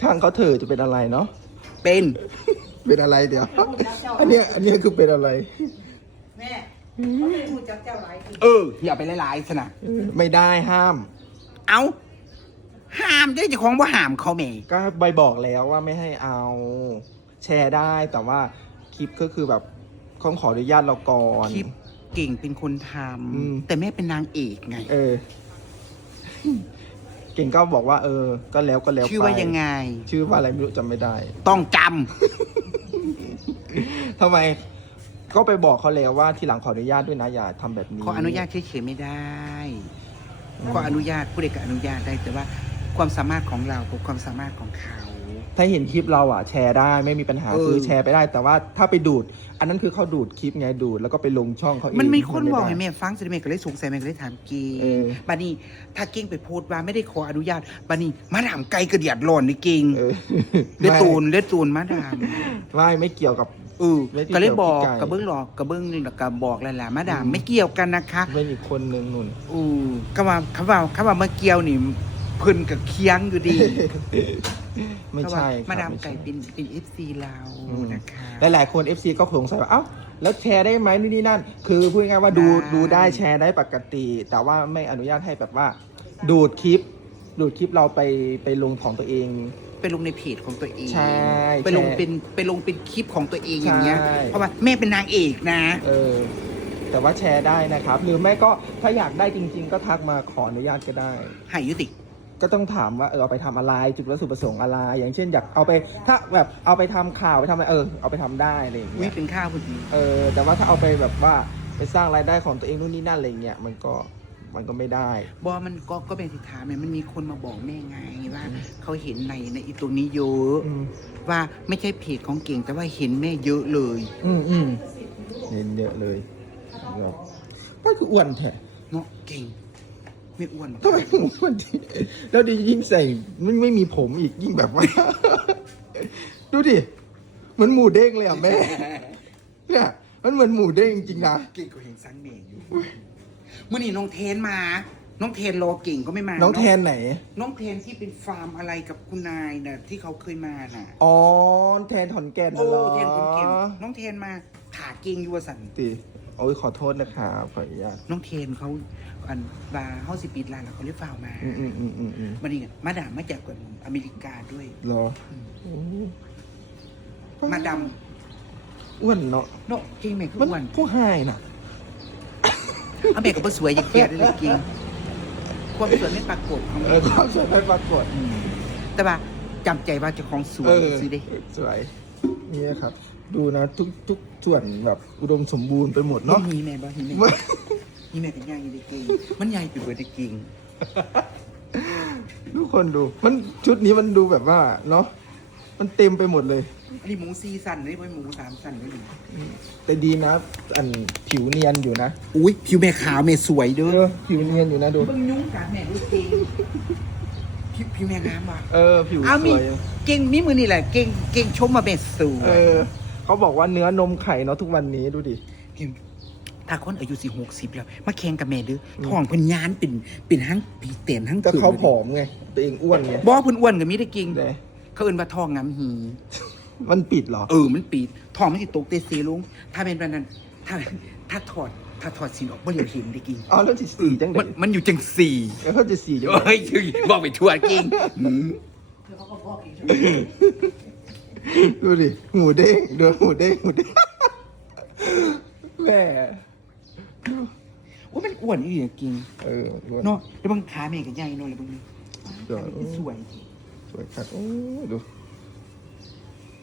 ช่างเขาเถอะจะเป็นอะไรเนาะ เป็น เป็นอะไรเดี๋ยว อันเนี้ยอันเนี้ยคือเป็นอะไร แม่เขาไม่ได้พูดจักเจ้าหลายทีเออ อย่าไปหลายๆสนะไม่ได้ห้าม เอาห้ามได้เจะของว่าห้ามเขาแหม่ก็ใบบอกแล้วว่าไม่ให้เอาแชร์ได้แต่ว่าคลิปก็คือแบบต้องขออนุญาตเราก่อน คลิปเก่งเป็นคนทอืมำแต่แม่เป็นนางเอกไง เออ เก่งก็บอกว่าเออ ก็แล้วก็แล้วชื่อไปว่ายังไง ชื่อว่าอะไรไม่รู้จำไม่ได้ ต้องจทำไม ก็ไปบอกเขาแล้วว่าทีหลังขออนุญาตด้วยนะอย่าทำแบบนี้ำขออนุญาตเฉยๆไม่ได้ขออนุญาตผู้ใดก็อนุญาตได้แต่ว่าความสามารถของเรากับความสามารถของเขา ถ้าเห็นคลิปเราอะแชร์ได้ไม่มีปัญหาเออ คือแชร์ไปได้ แต่ว่าถ้าไปดูด อันนั้นคือเขาดูดคลิปไงดูดแล้วก็ไปลงช่องเขาเองมันมีคนไได้บอกให้แม่ฟังสิแม่ก็เลยสงสัยแม่ก็เลยถามเก่งเออบัดนี้ถ้าเก่งไปโพสต์ว่าไม่ได้ขออนุญาตบัดนี้มาดามไกลกระเดียดร้อนนี่เก่งเออเลือดตูนเลือดตูนมาดาม ไม่ไม่เกี่ยวกับ เออไม่ได้ก็เลยบอกเกี่ยวกับพี่ไก่กระเบื้องหลอกกระเบื้องนี่แหละก็บอกแล้วล่ะมาดามอืม ไม่เกี่ยวกันนะคะเป็นอีกคนนึงนุ่น อือคำว่าคำว่าคำว่ามาเกี่ยวนี่เพิ่นกับเคียงอยู่ดี ไม่ใช่เพราะว่ามาดามครับไก่ใช่เป็นเป็นเอฟซีเราอืมนะคะหลายๆคน FC ก็สงสัยว่าเอ้าแล้วแชร์ได้ไหมนี่นี่นั่น คือพูดง่ายๆว่าดูได้ดูได้แชร์ได้ปกติ แต่ว่าไม่อนุญาตให้แบบว่า ดูดคลิป ดูดคลิปเราไปไปลงของตัวเอง ไปลงในเพจของตัวเองใช่ไปลงแชร์เป็นไปลงเป็นคลิปของตัวเองอย่างเงี้ย ใช่ เพราะว่าแม่เป็นนางเอกนะ เออแต่ว่าแชร์ได้นะครับ หรือไม่ก็ถ้าอยากได้จริง ๆ ก็ทักมาขออนุญาตก็ได้ ให้ยุติ ก็ต้องถามว่าเออเอาไปทำอะไรจุดประสงค์ประสงค์อะไร อย่างเช่นอยากเอาไปถ้าแบบเอาไปทำข่าวไปทำอะไรเออเอาไปทำได้อะไรอย่างวิเงี้ยเป็นข้าวพอดีเออแต่ว่าถ้าเอาไปแบบว่าไปสร้างรายได้ของตัวเองนู่นนี่นั่นอะไรเงี้ยมันก็มันก็ไม่ได้ บอมันก็ก็เป็นสิทธาแม่มันมีคนมาบอกแม่ไงว่าเขาเห็นในในอีตัวนี้เยอะ อืมว่าไม่ใช่เพจของเก่งแต่ว่าเห็นแม่เยอะเลย อืมอืมเน้นเยอะเลยแบบว่าคืออ้วนแท้เนาะเก่ง ไม่อ้วนทำไมผมอ้วนทีแล้วดียิ่งใส่ไม่ไม่มีผมอีกยิ่งแบบว่า ดูดิเหมือนหมูเด้งเลยอะแม่ เนี่ยมันเหมือนหมูเด้งจริงๆนะ เก่งก็เห็นซังเมย์อยู่เมื่อนี้น้องเทนมา น้องเทนรอเก่งก็ไม่มาน้องแทนไหน น้องเทนที่เป็นฟาร์มอะไรกับคุณนายน่ะที่เขาเคยมาน่ะอ๋อ แทนถอนแก่นโอ้น่ะเหรอเทนคนเก่งน้องเทนมาถาเก่งอยู่ว่าสันติ โอ้ยขอโทษนะครับขออนุญาต น้องเทนเขาอันบาร์เฮาสิปิดร้านแล้วเขาเรียกฟาวมาอืมอืมอืมอืมอืมมานี่มาดามมาจากอเมริกาด้วย เหรออืมโอ้มาดามอ้วนเนาะเนาะเก่งแม่คือมันอ้วนผู้หายน่ะเอาแม่ก็บ่สวยอย่างเกียดเลยเก่งความสวยไม่ปรากฏของเออความสวยไม่ปรากฏ แต่ว่าจำใจว่าเจ้าของสวยเออสิเด้ สวย นี่ครับ ดูนะทุกทุกส่วนแบบอุดมสมบูรณ์ไปหมดเนาะมีแม่บ่มีแม่มีแม่เป็นใหญ่ได้เก่งมันใหญ่ไปเบิดได้เก่งทุกคนดู มันชุดนี้มันดูแบบว่าเนาะมันเต็มไปหมดเลยอันนี้หมูซีสันนี่บ่หมูสามสันนี่แต่ดีนะ อันผิวเนียนอยู่นะอุ้ยผิวแม่ขาวแม่สวยเด้ออผิวเนียนอยู่นะดูเบิ่งยุ้งกันแม่ดูเก่งผิวผิวแม่งามว่ะเออผิวอ้าวสวยเก่งมีมือนี่แหละเก่งเก่งชมมาเป็นสวเอยอ เขาบอกว่าเนื้อนมไข่เนาะทุกวันนี้ดูดิเก่งถ้าคนอายุสี่หกสิบแล้วมาแข่งกับแม่เด้ออืมท้องเพิ่นยานเป็นเป็นทั้งปีเต็มทั้งแต่ผืนเขาผอมไงตัวเองอ้วนไงบ่เพิ่นอ้วนก็มีได้เก่งเลยเขาเอิ้นว่าท้องงามหีมันปิดเหรอ เออมันปีดท้องมันสิตกเตซีลุงถ้าเป็นแบบนั้นถ้าถ้าถอดถ้าถอดสินออกบ่เหลียวเห็นได้เก่งอ๋อแล้วจะสีจังมัเด็นมันอยู่จังสี่แล้วเขาจะสีจังเฮ้ยบอกไปทั่วเก่งอืมแล้วเขาก็บอกอีก ดูดิหมูเด้งดูหมูเด้งหมูเด้งแม่ว่ามันอ้วนอีหลีเก่งเออดูเนาะแล้วบางขาแม่ก็ใหญ่เนาะแล้วบางนี้เดี๋ยวสวยสวยครับโอ้ยดู